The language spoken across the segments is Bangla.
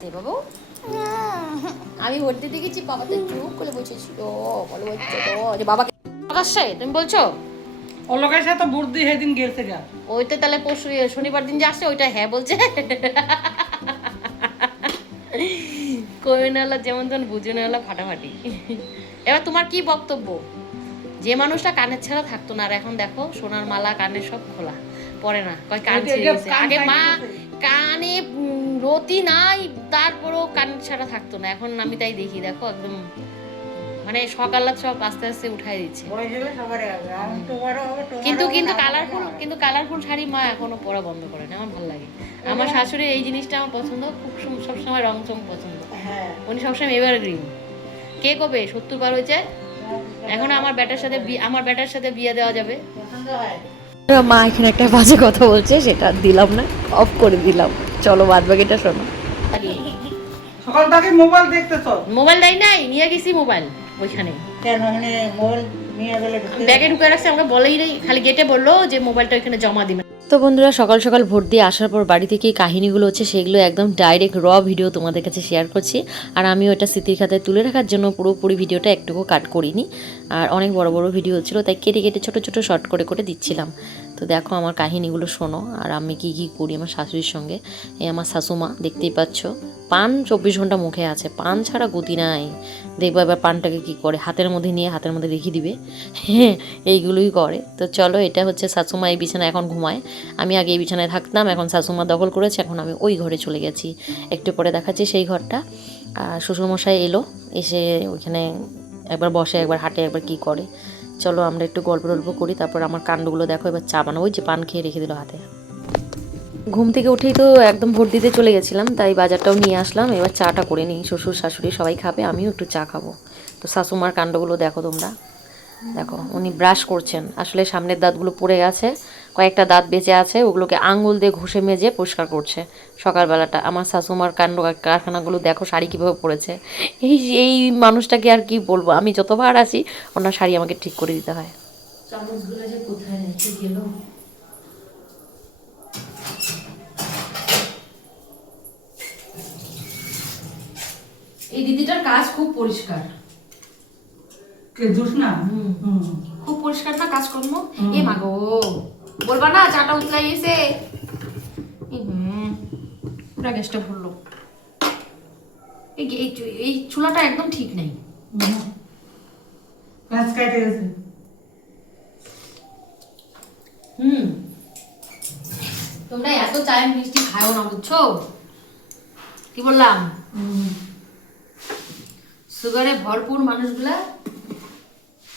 বাবু আমি ভোট দিতে গেছি, বাবা তো চুপ করে বসেছিল, বলো হচ্ছে তো যে বাবাকে আসছে তুমি বলছো অলোকের সাথে ভোট দিয়ে সেদিন গেছে গা। ওইটা তাহলে পরশু শনিবার দিন যে আসছে ওইটা হ্যাঁ বলছে। কইনালা যেমন তেমন বুঝুনেলা ফাটাফাটি। এবার তোমার কি বক্তব্য? যে মানুষটা কানের ছাড়া থাকতো না আর এখন দেখো সোনার মালা কানের সব খোলা, পরে না কয় কান ছিঁড়ে গেছে। আগে মা কানে রতি নাই তারপরও কান ছাড়া থাকতো না, এখন আমি তাই দেখি দেখো একদম মানে সকালে সব আস্তে আস্তে উঠাই দিচ্ছে। কিন্তু কিন্তু কালারফুল শাড়ি মা এখনো পরা বন্ধ করে না, আমার ভালো লাগে। আমার শাশুড়ির এই জিনিসটা আমার পছন্দ, খুব সবসময় রং চং পছন্দ, উনি সবসময় এভারগ্রিন। কে কবে 70 পার হয়েছে, এখন আমার বেটার সাথে বিয়ে দেওয়া যাবে। মা এখানে একটা বাজে কথা বলছে, সেটা দিলাম না, অফ করে দিলাম। চলো বাদ বাকিটা শোনো। সকাল থেকে মোবাইল দেখতেছ? মোবাইল দেয় নাই, নিয়ে গেছি মোবাইল ওইখানে। কেন মানে মোবাইল নিয়ে গেলে ব্যাগে ঢুকে রাখছে, আমাকে বলেই নেই, খালি গেটে বললো যে মোবাইলটা ওইখানে জমা দিবেন। তো বন্ধুরা সকাল সকাল ভোট দিয়ে আসার পর বাড়ি থেকে কাহিনীগুলো হচ্ছে সেগুলো একদম ডাইরেক্ট ভিডিও তোমাদের কাছে শেয়ার করছি। আর আমি ওটা স্মৃতির খাতায় তুলে রাখার জন্য পুরোপুরি ভিডিওটা একটুকু কাট করিনি, আর অনেক বড় বড় ভিডিও ছিল তাই কেটে কেটে ছোট ছোট শর্ট করে করে দিচ্ছিলাম। তো দেখো আমার কাহিনীগুলো শোনো আর আমি কি কি করি আমার শাশুড়ির সঙ্গে। এই আমার শাশুমা দেখতেই পাচ্ছ, পান 24 ঘন্টা মুখে আছে, পান ছাড়া গতি নাই। দেখবো এবার পানটাকে কি করে, হাতের মধ্যে নিয়ে হাতের মধ্যে রেখে দিবে, হ্যাঁ এইগুলোই করে। তো চলো এটা হচ্ছে শাশুমা, এই বিছানায় এখন ঘুমায়। আমি আগে এই বিছানায় থাকতাম, এখন শাশুমা দখল করেছে, এখন আমি ওই ঘরে চলে গেছি। একটু পরে দেখাচ্ছি সেই ঘরটা। শ্বশুরমশাই এলো, এসে ওইখানে একবার বসে একবার হাঁটে একবার কি করে। চলো আমরা একটু গল্প করি, তারপর আমার কাণ্ডগুলো দেখো। এবার চা বানাবো, ওই যে পান খেয়ে রেখে দিল হাতে। ঘুম থেকে উঠেই তো একদম ভোট দিতে চলে গেছিলাম, তাই বাজারটাও নিয়ে আসলাম। এবার চাটা করে নিই, শ্বশুর শাশুড়ি সবাই খাবে, আমিও একটু চা খাবো। তো শাশুমার কাণ্ডগুলো দেখো তোমরা, দেখো উনি ব্রাশ করছেন, আসলে সামনের দাঁতগুলো পড়ে গেছে, কয়েকটা দাঁত বেঁচে আছে, ওগুলোকে আঙুল দিয়ে ঘষে মেজে পরিষ্কার করছে সকালবেলাটা। আমার শাশুমার কাণ্ড কারখানাগুলো দেখো, শাড়ি কীভাবে পরেছে। এই মানুষটাকে আর কি বলবো, আমি যতবার আসি ওনার শাড়ি আমাকে ঠিক করে দিতে হয়। চামচগুলো যে কোথায় রেখে গেল। এই দিদিটার কাজ খুব পরিষ্কার, খুব পরিষ্কার না কাজকর্ম। এ মা গো, বলবা না চাটা উতলাই এসে পুরা গ্যাসটা ভরলো। এই চুলাটা একদম ঠিক নেই। তোমরা এত চায় মিষ্টি খাও না, বুঝছো কি বললাম? সুগারে ভরপুর মানুষগুলা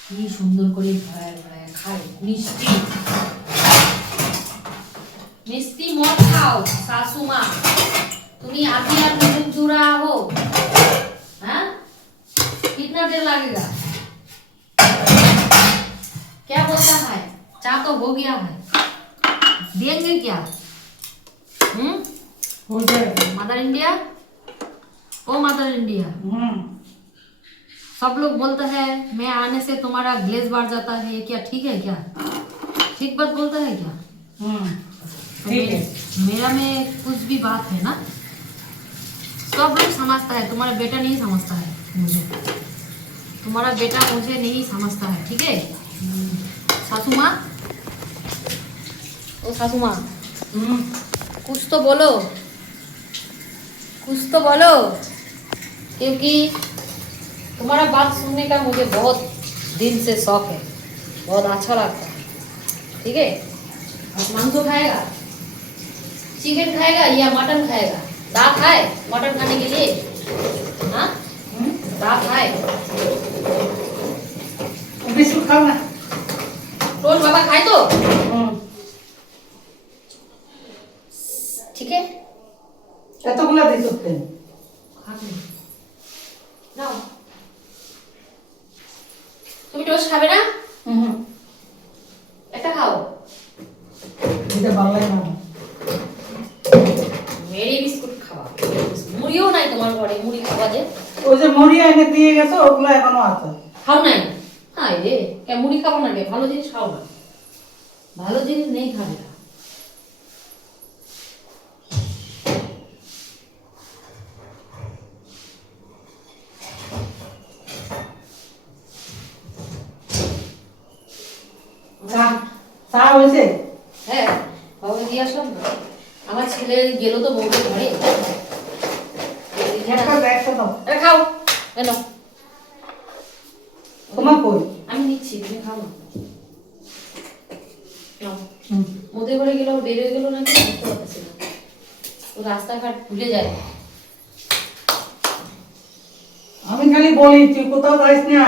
কি সুন্দর করে ভরায় ভরায় খায় মিষ্টি। मिस्ती मत खाओ सासू माँ, तुम्हें आधी और मुंह चूरा हो, हाँ? कितना देर लगेगा? क्या बोलता है? चाय तो हो गया है, देंगे क्या? हो जाएगा। मदर इंडिया, ओ मदर इंडिया, सब लोग बोलता है मैं आने से तुम्हारा ग्लेज बढ़ जाता है, क्या ठीक है क्या? ठीक बात बोलता है क्या? ठीक है। मेरा में कुछ भी बात है ना, सब लोग समझता है, तुम्हारा बेटा नहीं समझता है मुझे, तुम्हारा बेटा मुझे नहीं समझता है, ठीक है? सासू माँ, ओ सासू माँ, कुछ तो बोलो, कुछ तो बोलो, क्योंकि तुम्हारा बात सुनने का मुझे बहुत दिन से शौक है, बहुत अच्छा लगता है, ठीक है? मांस खाएगा, चिकन खाएगा या मटन खाएगा? दांत है मटन खाने के लिए? हाँ दांत है? बिस्कुट खाओ ना, रोज बाबा खाए तो ठीक है। এতগুলা দিছ কেন? নাও তুমি টোস্ট খাবে না? একটা খাও, এটা ভালো লাগে না। মেরি বিস্কুট খাওয়া, মুড়িও নাই তোমার ঘরে, মুড়ি খাওয়া যে ওই যে মুড়ি এনে দিয়ে গেছো ওগুলো এখনো আছে। খাও নাই? হাই রে, কে মুড়ি খাবো না, কে ভালো জিনিস খাও না, ভালো জিনিস নেই খাবে না। হয়েছে? হ্যাঁ, বাবাকে দিয়ে আসলাম না। আমার ছেলে গেল তো বউকে ঘরে। একটা দাও। খাও কেন? তোমার কই? আমি নিচ্ছি, তুমি খাও না। নাও। হুম। মোদের ঘরে গেল, বের হয়ে গেল নাকি বুঝতে পারতেছি না। ও রাস্তাঘাট ভুলে যায়। আমি খালি বলি তুই কোথাও যাইস না।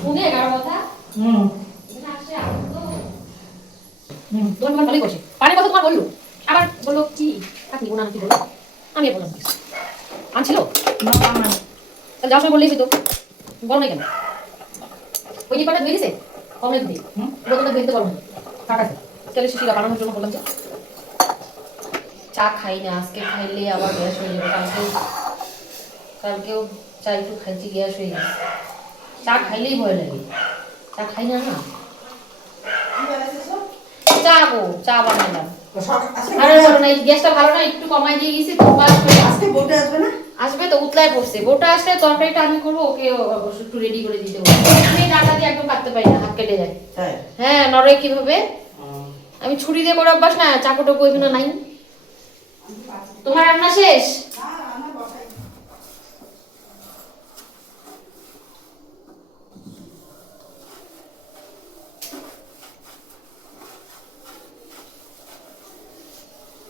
শুনে কারো কথা? হুম এখানে আসে আগে তো। হুম। তোমার ভালোই করছে। পানির কথা তোমার বললো। আবার বললো কি? আপনি বোনা কি বললো? আমি আর বললাম না। আনছিল? না না না। তাহলে যাওয়ার সময় বললেই তো। বলো না কেন? ওই ডিপাটা ধুয়ে দিছে? কম রেখে দিই। বোতলটা ধুয়ে দিতে পারবো না। কাট আছে। তেলের শিশিটা বানানোর জন্য বললাম যে চা খাই না, আজকে খাইলে আবার গ্যাস হয়ে যাবে। কালকেও চা একটু খাইছি, গ্যাস হয়ে গেছে। চা খাইলেই ভয় লাগে। চা খাই না না। চা গো, চা বানাইলাম। আরে বলো না, এই গ্যাসটা ভালো না, একটু কমাই দিয়ে গেছি তো বাস হয়ে আজকে বোটে আসবে না? আসবে তো, উতলায় পড়ছে। বোটা আসলে তরকারিটা আমি করবো, ওকে অবশ্য একটু রেডি করে দিতে বলবো। আমি ডাটা দিয়ে একদম কাটতে পারি না, হাত কেটে যায়। হ্যাঁ, নড়ে কিভাবে? আমি ছুরি দিয়ে করে অভ্যাস না, চাকুটা এখানে নাই। তোমার রান্না শেষ?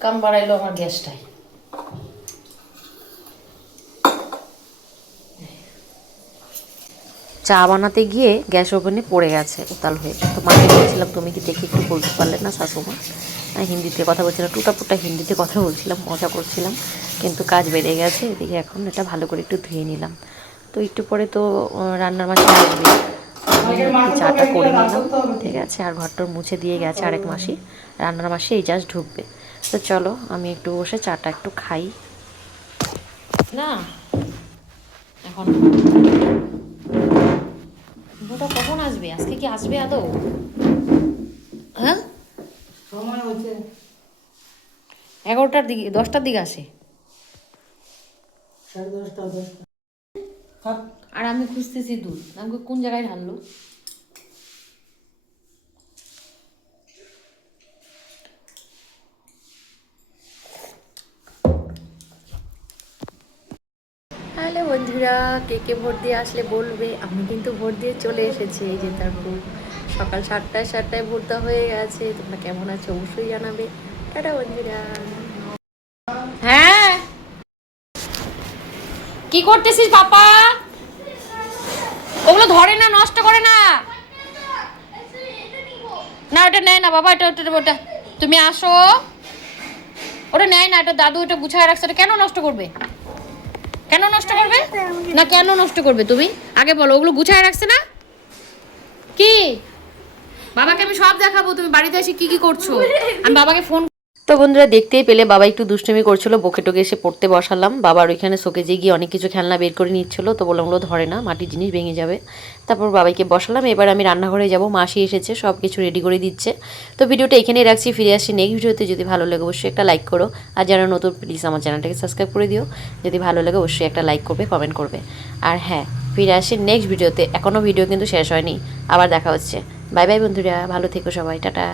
কাম বাড়াইলো আমার গ্যাসটাই। চা বানাতে গিয়ে গ্যাস ওভেনে পড়ে গেছে উতাল হয়ে। তো মাকে বলছিলাম তুমি কি দেখে একটু বলতে পারলে না শাশুমা? হিন্দিতে কথা বলছিলাম, টুটাপুটা হিন্দিতে কথা বলছিলাম, মজা করছিলাম, কিন্তু কাজ বেড়ে গেছে। এদিকে এখন এটা ভালো করে একটু ধুয়ে নিলাম। তো একটু পরে তো রান্নার মাসে আসবে, চাটা করে নিলাম, ঠিক আছে। আর ঘরটার মুছে দিয়ে গেছে আরেক মাসি, রান্নার মাসে এই জাস্ট ঢুকবে। তো চলো আমি একটু বসে চাটা একটু খাই না। এখন ওটা কখন আসবে? আজকে কি আসবে আদৌ? হ্যাঁ, সময় হয়েছে 11টার দিকে, 10টার দিকে আসে। 10:30 10টা। থাক। আর আমি খুঁজতেছি দুধ, আমাকে কোন জায়গায় ঢাললো? হ্যালো বন্ধুরা, কে কে ভোট দিয়ে আসলে বলবে। আমি কিন্তু ভোট দিয়ে চলে এসেছি। এই যে তারপর সকাল 7টায় ভোট দেওয়া হয়ে গেছে। তোমরা কেমন আছো অবশ্যই জানাবে। টাটা বন্ধুরা। হ্যাঁ, কি করতেছিস পাপা? ওগুলো ধরে না, নষ্ট করে না। না ওটা নেয় না বাবা, এটা ওটা ওটা তুমি আসো। ওটা নেয় না, এটা দাদু এটা গুছায় রাখছে। এটা কেন নষ্ট করবে? কেন নষ্ট করবে না? কেন নষ্ট করবে তুমি আগে বলো? ওগুলো গুছায় রাখছে না কি? বাবাকে আমি সব দেখাবো, তুমি বাড়িতে এসে কি কি করছো। আমি বাবাকে ফোন। তো বন্ধুরা দেখতেই পেলে বাবা একটু দুষ্টুমি করছিল, বকে টোকে এসে পড়তে বসালাম। বাবার ওইখানে শোকেজে গিয়ে অনেক কিছু খেলনা বের করে নিচ্ছিল, তো বললাম ওগুলো ধরে না, মাটির জিনিস ভেঙে যাবে। তারপর বাবাইকে বসালাম। এবার আমি রান্নাঘরে যাব, মাসি এসেছে, সব কিছু রেডি করে দিচ্ছে। তো ভিডিওটা এখানেই রাখছি, ফিরে আসছি নেক্সট ভিডিওতে। যদি ভালো লাগে অবশ্যই একটা লাইক করো, আর যারা নতুন প্লিজ আমার চ্যানেলটাকে সাবস্ক্রাইব করে দিও। যদি ভালো লাগে অবশ্যই একটা লাইক করবে, কমেন্ট করবে। আর হ্যাঁ, ফিরে আসি নেক্সট ভিডিওতে। এখনও ভিডিও কিন্তু শেষ হয়নি, আবার দেখা হচ্ছে। বাই বাই বন্ধুরা, ভালো থেকো সবাই, টাটা।